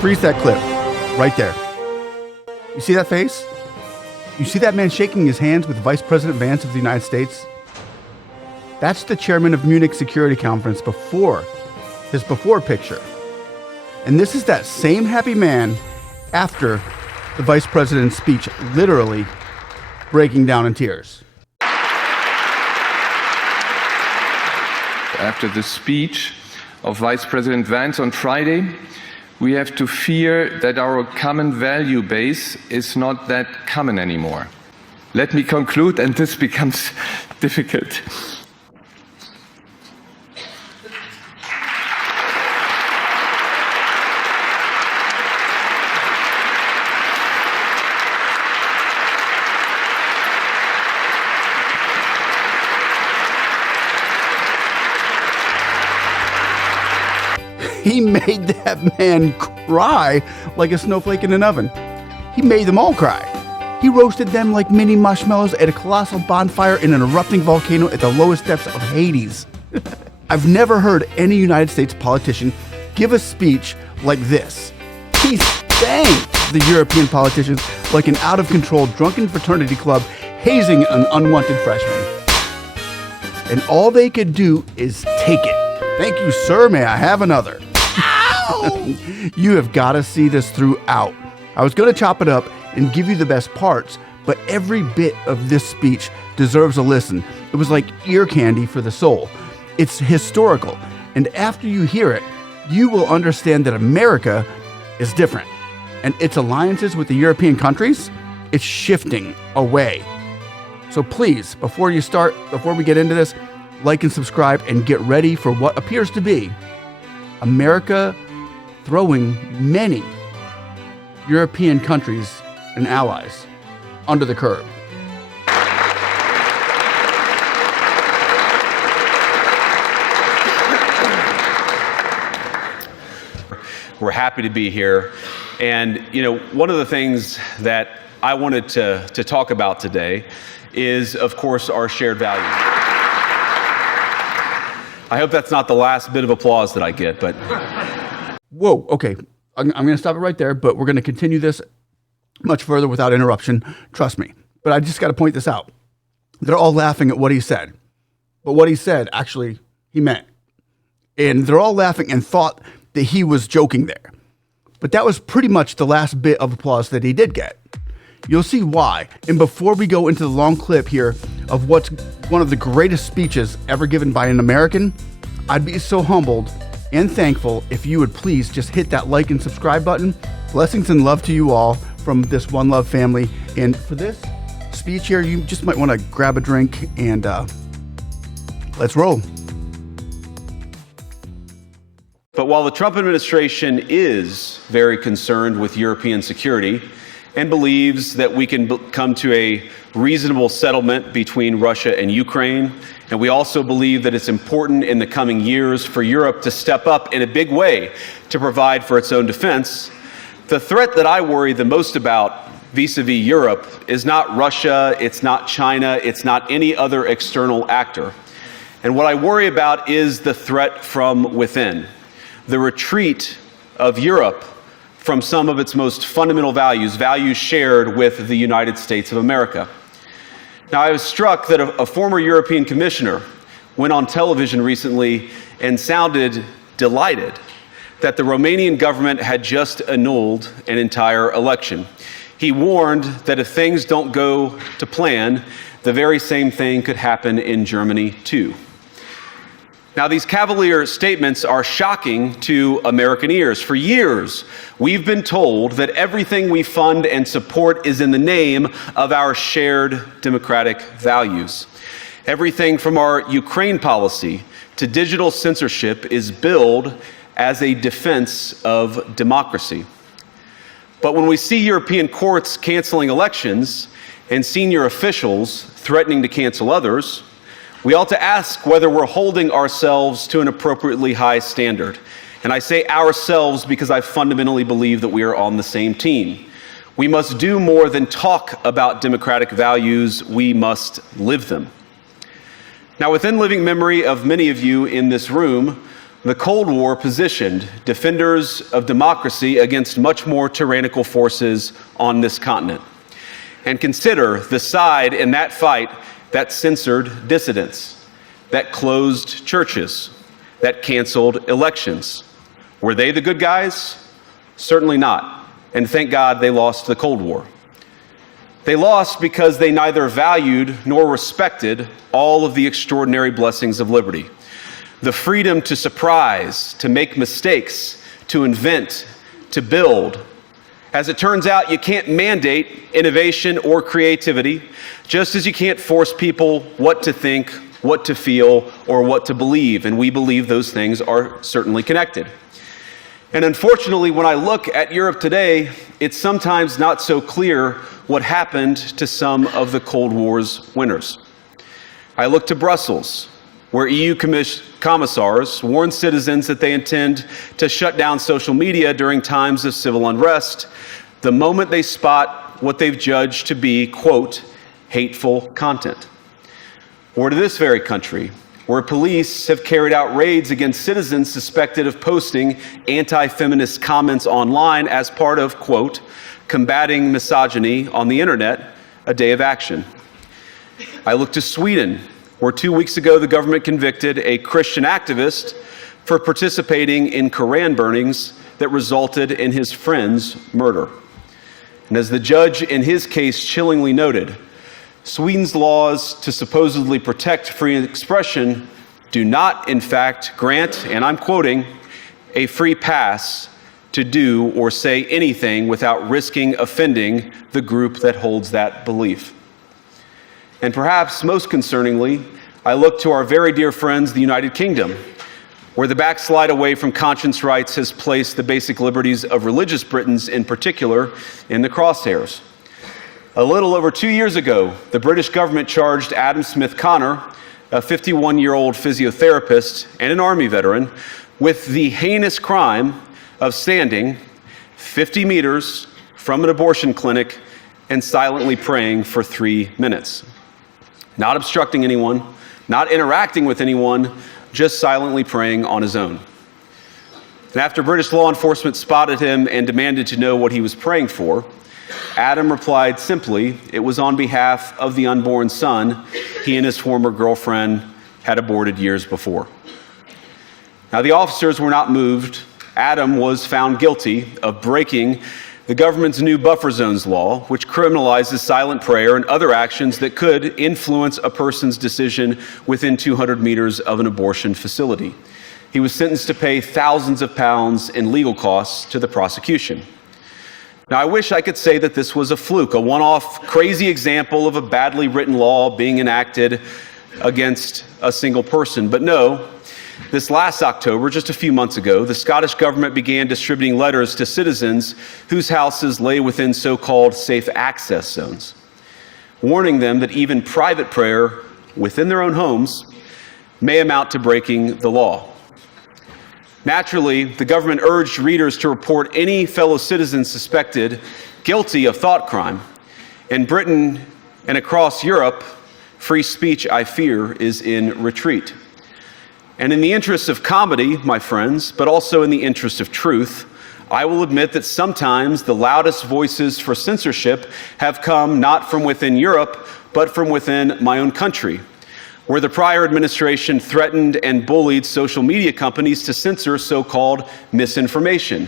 freeze that clip right there. You see that face? You see that man shaking his hands with Vice President Vance of the United States? That's the chairman of Munich Security Conference before his before picture. And this is that same happy man after the vice president's speech, literally breaking down in tears. After the speech of Vice President Vance on Friday, we have to fear that our common value base is not that common anymore. Let me conclude, and this becomes difficult. He made that man cry like a snowflake in an oven. He made them all cry. He roasted them like mini marshmallows at a colossal bonfire in an erupting volcano at the lowest depths of Hades. I've never heard any United States politician give a speech like this. He thanked the European politicians like an out-of-control drunken fraternity club hazing an unwanted freshman. And all they could do is take it. Thank you, sir. May I have another? You have got to see this throughout. I was going to chop it up and give you the best parts, but every bit of this speech deserves a listen. It was like ear candy for the soul. It's historical, and after you hear it, you will understand that America is different, and its alliances with the European countries, it's shifting away. So please, before we get into this, like and subscribe and get ready for what appears to be America throwing many European countries and allies under the curb. We're happy to be here. And, one of the things that I wanted to talk about today is, of course, our shared values. I hope that's not the last bit of applause that I get, but... Whoa, okay. I'm going to stop it right there, but we're going to continue this much further without interruption. Trust me. But I just got to point this out. They're all laughing at what he said. But what he said, actually, he meant. And they're all laughing and thought that he was joking there. But that was pretty much the last bit of applause that he did get. You'll see why. And before we go into the long clip here of what's one of the greatest speeches ever given by an American, I'd be so humbled and thankful if you would please just hit that like and subscribe button. Blessings and love to you all from this One Love family. And for this speech here, you just might want to grab a drink and let's roll. But while the Trump administration is very concerned with European security and believes that we can come to a reasonable settlement between Russia and Ukraine, and we also believe that it's important in the coming years for Europe to step up in a big way to provide for its own defense, the threat that I worry the most about vis-a-vis Europe is not Russia, it's not China, it's not any other external actor. And what I worry about is the threat from within, the retreat of Europe from some of its most fundamental values, values shared with the United States of America. Now, I was struck that a former European commissioner went on television recently and sounded delighted that the Romanian government had just annulled an entire election. He warned that if things don't go to plan, the very same thing could happen in Germany too. Now, these cavalier statements are shocking to American ears. For years, we've been told that everything we fund and support is in the name of our shared democratic values. Everything from our Ukraine policy to digital censorship is billed as a defense of democracy. But when we see European courts canceling elections and senior officials threatening to cancel others, we ought to ask whether we're holding ourselves to an appropriately high standard. And I say ourselves because I fundamentally believe that we are on the same team. We must do more than talk about democratic values, we must live them. Now, within living memory of many of you in this room, The Cold War positioned defenders of democracy against much more tyrannical forces on this continent. And consider the side in that fight that censored dissidents, that closed churches, that canceled elections. Were they the good guys? Certainly not. And thank God they lost the Cold War. They lost because they neither valued nor respected all of the extraordinary blessings of liberty. The freedom to surprise, to make mistakes, to invent, to build. As it turns out, you can't mandate innovation or creativity, just as you can't force people what to think, what to feel, or what to believe. And we believe those things are certainly connected. And unfortunately, when I look at Europe today, it's sometimes not so clear what happened to some of the Cold War's winners. I look to Brussels, where EU commissars warn citizens that they intend to shut down social media during times of civil unrest the moment they spot what they've judged to be, quote, hateful content. Or to this very country, where police have carried out raids against citizens suspected of posting anti-feminist comments online as part of, quote, combating misogyny on the internet, a day of action. I look to Sweden, where 2 weeks ago the government convicted a Christian activist for participating in Koran burnings that resulted in his friend's murder. And as the judge in his case chillingly noted, Sweden's laws to supposedly protect free expression do not, in fact, grant, and I'm quoting, a free pass to do or say anything without risking offending the group that holds that belief. And perhaps most concerningly, I look to our very dear friends, the United Kingdom, where the backslide away from conscience rights has placed the basic liberties of religious Britons in particular in the crosshairs. A little over 2 years ago, the British government charged Adam Smith Connor, a 51-year-old physiotherapist and an Army veteran, with the heinous crime of standing 50 meters from an abortion clinic and silently praying for 3 minutes. Not obstructing anyone, not interacting with anyone, just silently praying on his own. And after British law enforcement spotted him and demanded to know what he was praying for, Adam replied simply, it was on behalf of the unborn son he and his former girlfriend had aborted years before. Now, the officers were not moved. Adam was found guilty of breaking the government's new buffer zones law, which criminalizes silent prayer and other actions that could influence a person's decision within 200 meters of an abortion facility. He was sentenced to pay thousands of pounds in legal costs to the prosecution. Now, I wish I could say that this was a fluke, a one-off crazy example of a badly written law being enacted against a single person. But no, this last October, just a few months ago, the Scottish government began distributing letters to citizens whose houses lay within so-called safe access zones, warning them that even private prayer within their own homes may amount to breaking the law. Naturally, the government urged readers to report any fellow citizen suspected guilty of thought crime. In Britain and across Europe, free speech, I fear, is in retreat. And in the interest of comedy, my friends, but also in the interest of truth, I will admit that sometimes the loudest voices for censorship have come not from within Europe, but from within my own country, where the prior administration threatened and bullied social media companies to censor so-called misinformation.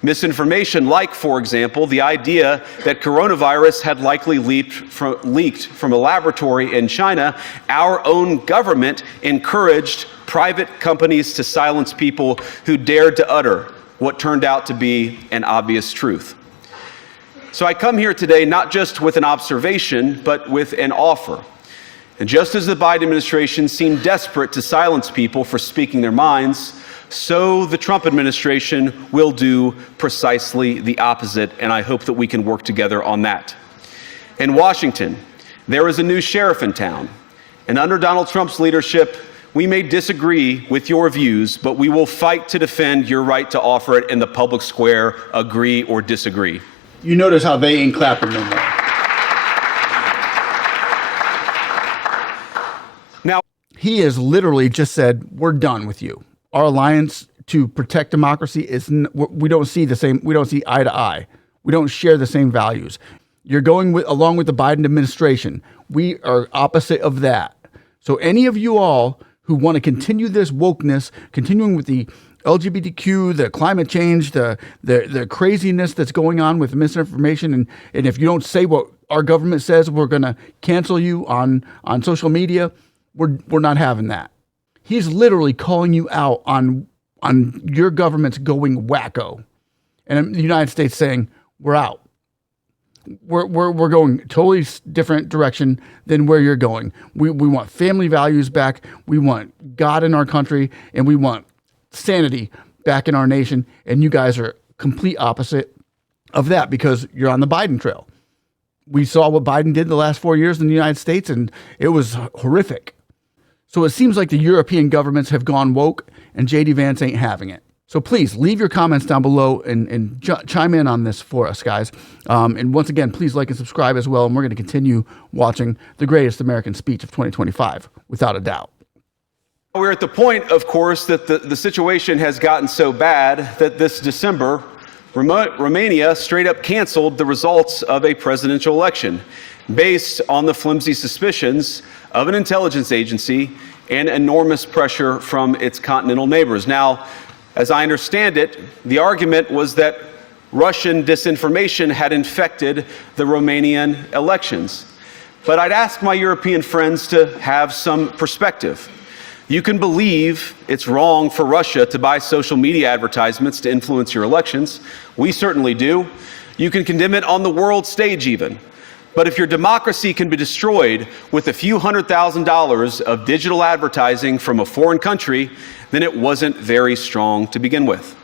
Misinformation like, for example, the idea that coronavirus had likely leaked from a laboratory in China. Our own government encouraged private companies to silence people who dared to utter what turned out to be an obvious truth. So I come here today not just with an observation, but with an offer. And just as the Biden administration seemed desperate to silence people for speaking their minds, so the Trump administration will do precisely the opposite, and I hope that we can work together on that. In Washington, there is a new sheriff in town, and under Donald Trump's leadership, we may disagree with your views, but we will fight to defend your right to offer it in the public square, agree or disagree. You notice how they ain't clapping no more. Now, He has literally just said, we're done with you. our alliance to protect democracy we don't see the same. We don't see eye to eye. We don't share the same values. You're going along with the Biden administration. We are opposite of that. So any of you all who want to continue this wokeness, continuing with the LGBTQ, the climate change, the craziness that's going on with misinformation, and if you don't say what our government says, we're going to cancel you on social media. We're not having that. He's literally calling you out on your government's going wacko, and the United States saying we're out. We're going totally different direction than where you're going. We want family values back. We want God in our country, and we want sanity back in our nation. And you guys are complete opposite of that because you're on the Biden trail. We saw what Biden did the last 4 years in the United States, and it was horrific. So it seems like the European governments have gone woke, and J.D. Vance ain't having it. So please leave your comments down below and chime in on this for us, guys. And once again, please like and subscribe as well. And we're going to continue watching the greatest American speech of 2025, without a doubt. We're at the point, of course, that the situation has gotten so bad that this December, Romania straight up canceled the results of a presidential election based on the flimsy suspicions of an intelligence agency and enormous pressure from its continental neighbors. Now, as I understand it, the argument was that Russian disinformation had infected the Romanian elections. But I'd ask my European friends to have some perspective. You can believe it's wrong for Russia to buy social media advertisements to influence your elections. We certainly do. You can condemn it on the world stage even. But if your democracy can be destroyed with a few $100,000 of digital advertising from a foreign country, then it wasn't very strong to begin with.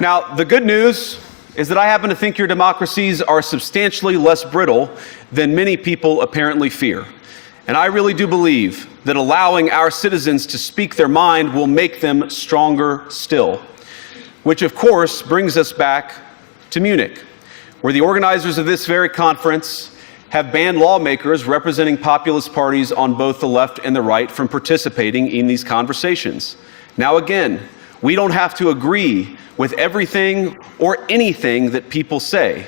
Now, the good news is that I happen to think your democracies are substantially less brittle than many people apparently fear. And I really do believe that allowing our citizens to speak their mind will make them stronger still. Which, of course, brings us back to Munich, where the organizers of this very conference have banned lawmakers representing populist parties on both the left and the right from participating in these conversations. Now, again, we don't have to agree with everything or anything that people say.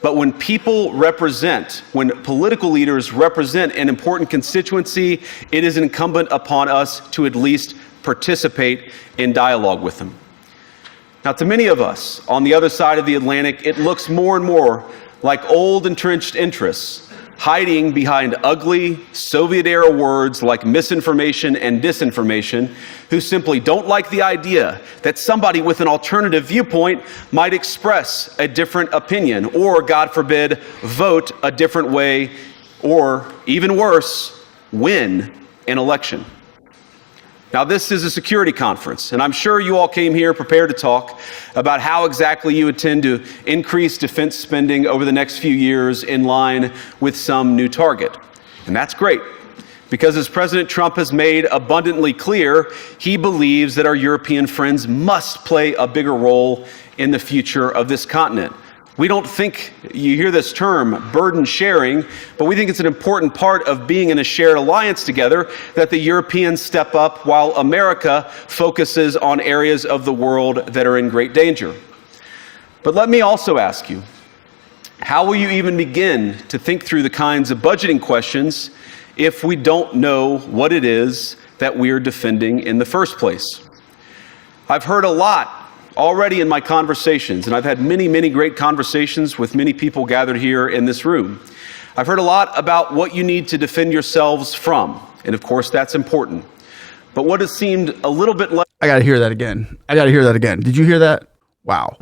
But when when political leaders represent an important constituency, it is incumbent upon us to at least participate in dialogue with them. Now, to many of us on the other side of the Atlantic, it looks more and more like old entrenched interests hiding behind ugly Soviet-era words like misinformation and disinformation, who simply don't like the idea that somebody with an alternative viewpoint might express a different opinion or, God forbid, vote a different way or, even worse, win an election. Now, this is a security conference, and I'm sure you all came here prepared to talk about how exactly you intend to increase defense spending over the next few years in line with some new target. And that's great, because as President Trump has made abundantly clear, he believes that our European friends must play a bigger role in the future of this continent. We don't think, you hear this term, burden sharing, but we think it's an important part of being in a shared alliance together that the Europeans step up while America focuses on areas of the world that are in great danger. But let me also ask you, how will you even begin to think through the kinds of budgeting questions if we don't know what it is that we're defending in the first place? I've heard a lot already in my conversations, and I've had many, many great conversations with many people gathered here in this room. I've heard a lot about what you need to defend yourselves from, and of course that's important. But what has seemed a little bit less... I gotta hear that again. Did you hear that? Wow.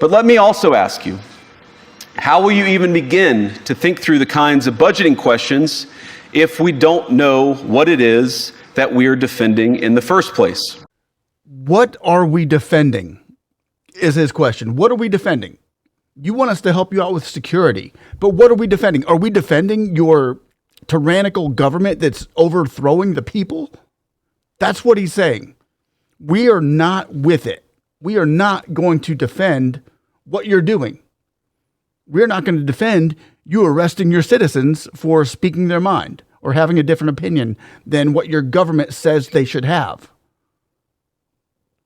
But let me also ask you, how will you even begin to think through the kinds of budgeting questions if we don't know what it is that we're defending in the first place? What are we defending is his question. What are we defending? You want us to help you out with security, but what are we defending? Are we defending your tyrannical government that's overthrowing the people? That's what he's saying. We are not with it. We are not going to defend what you're doing. We're not going to defend you arresting your citizens for speaking their mind or having a different opinion than what your government says they should have,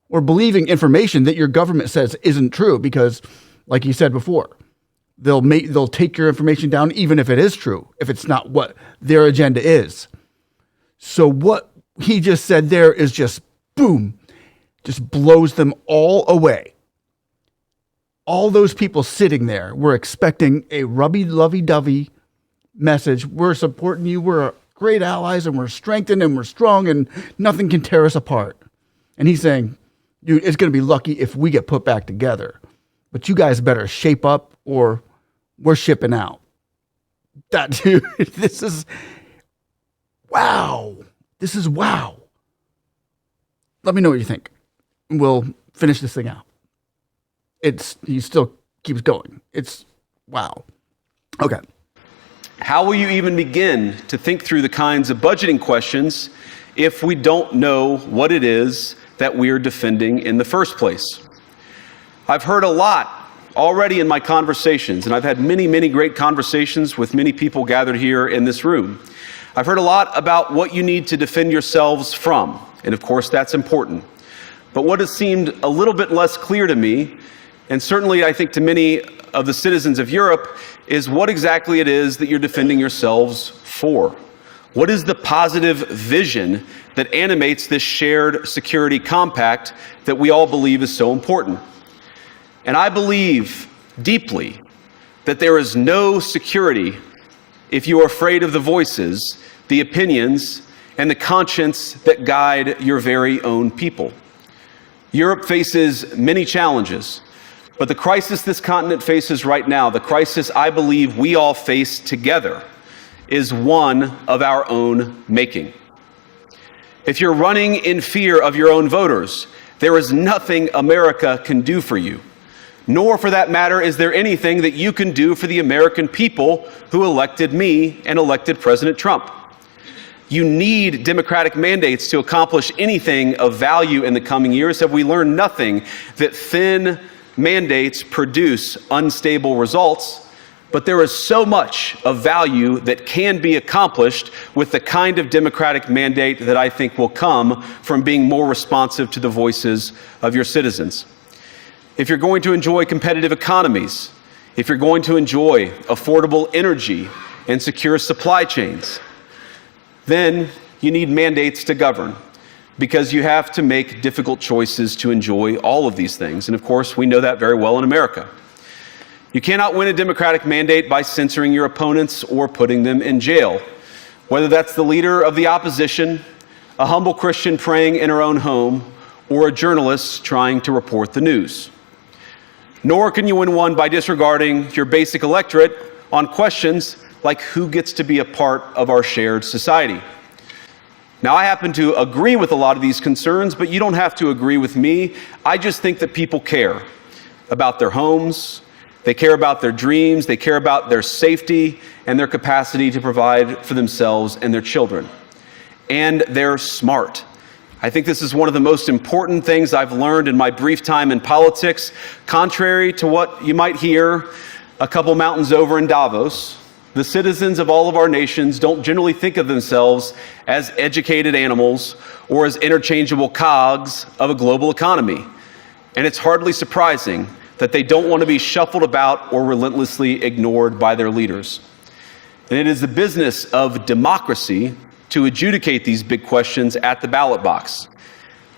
or believing information that your government says isn't true because, like you said before, they'll take your information down even if it is true, if it's not what their agenda is. So what he just said there is just boom, just blows them all away. All those people sitting there were expecting a lovey-dovey message. We're supporting you. We're great allies and we're strengthened and we're strong and nothing can tear us apart. And he's saying, dude, it's going to be lucky if we get put back together, but you guys better shape up or we're shipping out. That dude, this is wow. This is wow. Let me know what you think. We'll finish this thing out. He still keeps going. It's wow. Okay. How will you even begin to think through the kinds of budgeting questions if we don't know what it is that we're defending in the first place? I've heard a lot already in my conversations, and I've had many, many great conversations with many people gathered here in this room. I've heard a lot about what you need to defend yourselves from, and of course that's important. But what has seemed a little bit less clear to me, and certainly I think to many of the citizens of Europe, is what exactly it is that you're defending yourselves for. What is the positive vision that animates this shared security compact that we all believe is so important? And I believe deeply that there is no security if you are afraid of the voices, the opinions, and the conscience that guide your very own people. Europe faces many challenges, but the crisis this continent faces right now, the crisis I believe we all face together, is one of our own making. If you're running in fear of your own voters, there is nothing America can do for you. Nor, for that matter, is there anything that you can do for the American people who elected me and elected President Trump. You need democratic mandates to accomplish anything of value in the coming years. Have we learned nothing that thin mandates produce unstable results? But there is so much of value that can be accomplished with the kind of democratic mandate that I think will come from being more responsive to the voices of your citizens. If you're going to enjoy competitive economies, if you're going to enjoy affordable energy and secure supply chains, then you need mandates to govern, because you have to make difficult choices to enjoy all of these things. And of course, we know that very well in America. You cannot win a democratic mandate by censoring your opponents or putting them in jail, whether that's the leader of the opposition, a humble Christian praying in her own home, or a journalist trying to report the news. Nor can you win one by disregarding your basic electorate on questions like who gets to be a part of our shared society. Now, I happen to agree with a lot of these concerns, but you don't have to agree with me. I just think that people care about their homes, they care about their dreams, they care about their safety and their capacity to provide for themselves and their children. And they're smart. I think this is one of the most important things I've learned in my brief time in politics. Contrary to what you might hear a couple mountains over in Davos, the citizens of all of our nations don't generally think of themselves as educated animals or as interchangeable cogs of a global economy. And it's hardly surprising that they don't want to be shuffled about or relentlessly ignored by their leaders. And it is the business of democracy to adjudicate these big questions at the ballot box.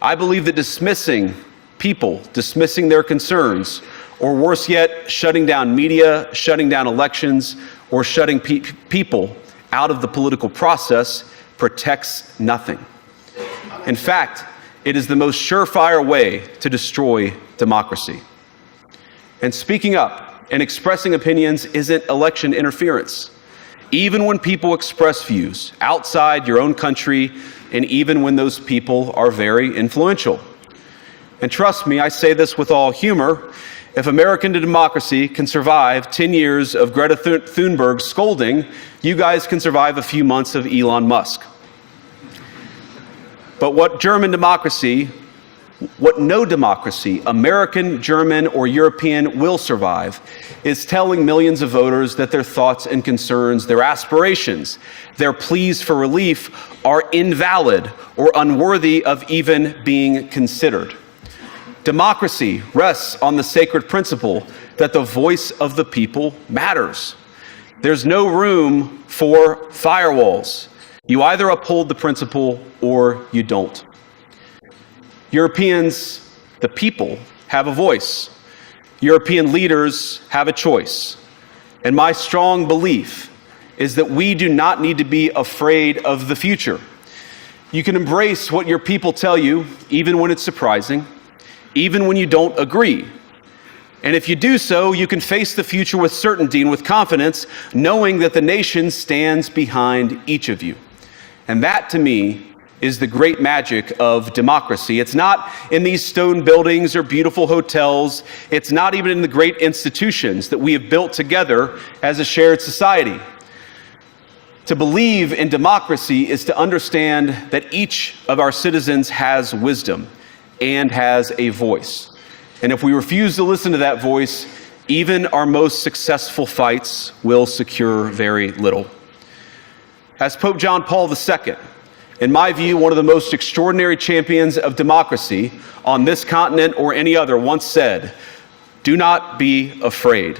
I believe that dismissing people, dismissing their concerns, or worse yet, shutting down media, shutting down elections, or shutting people out of the political process protects nothing. In fact, it is the most surefire way to destroy democracy. And speaking up and expressing opinions isn't election interference. Even when people express views outside your own country, and even when those people are very influential. And trust me, I say this with all humor, if American democracy can survive 10 years of Greta Thunberg scolding, you guys can survive a few months of Elon Musk. But what German democracy What no democracy, American, German, or European, will survive is telling millions of voters that their thoughts and concerns, their aspirations, their pleas for relief are invalid or unworthy of even being considered. Democracy rests on the sacred principle that the voice of the people matters. There's no room for firewalls. You either uphold the principle or you don't. Europeans, the people, have a voice. European leaders have a choice. And my strong belief is that we do not need to be afraid of the future. You can embrace what your people tell you, even when it's surprising, even when you don't agree. And if you do so, you can face the future with certainty and with confidence, knowing that the nation stands behind each of you. And that, to me, is the great magic of democracy. It's not in these stone buildings or beautiful hotels. It's not even in the great institutions that we have built together as a shared society. To believe in democracy is to understand that each of our citizens has wisdom and has a voice. And if we refuse to listen to that voice, even our most successful fights will secure very little. As Pope John Paul II, in my view, one of the most extraordinary champions of democracy on this continent or any other, once said, "Do not be afraid."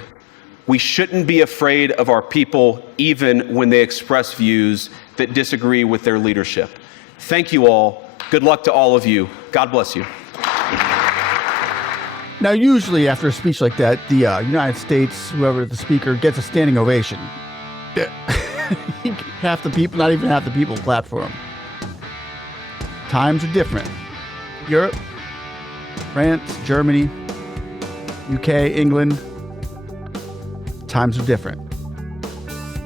We shouldn't be afraid of our people, even when they express views that disagree with their leadership. Thank you all. Good luck to all of you. God bless you. Now, usually after a speech like that, the United States, whoever the speaker, gets a standing ovation. Half the people, not even half the people, clap for him. Times are different. Europe, France, Germany, UK, England, times are different.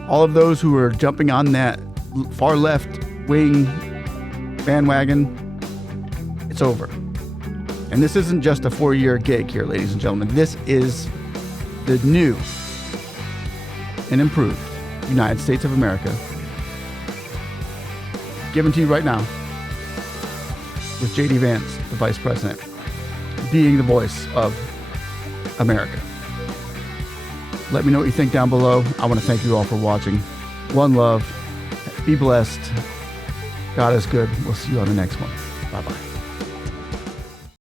All of those who are jumping on that far left wing bandwagon, it's over. And this isn't just a 4-year gig here, ladies and gentlemen. This is the new and improved United States of America, given to you right now, with J.D. Vance, the Vice President, being the voice of America. Let me know what you think down below. I want to thank you all for watching. One love. Be blessed. God is good. We'll see you on the next one. Bye-bye.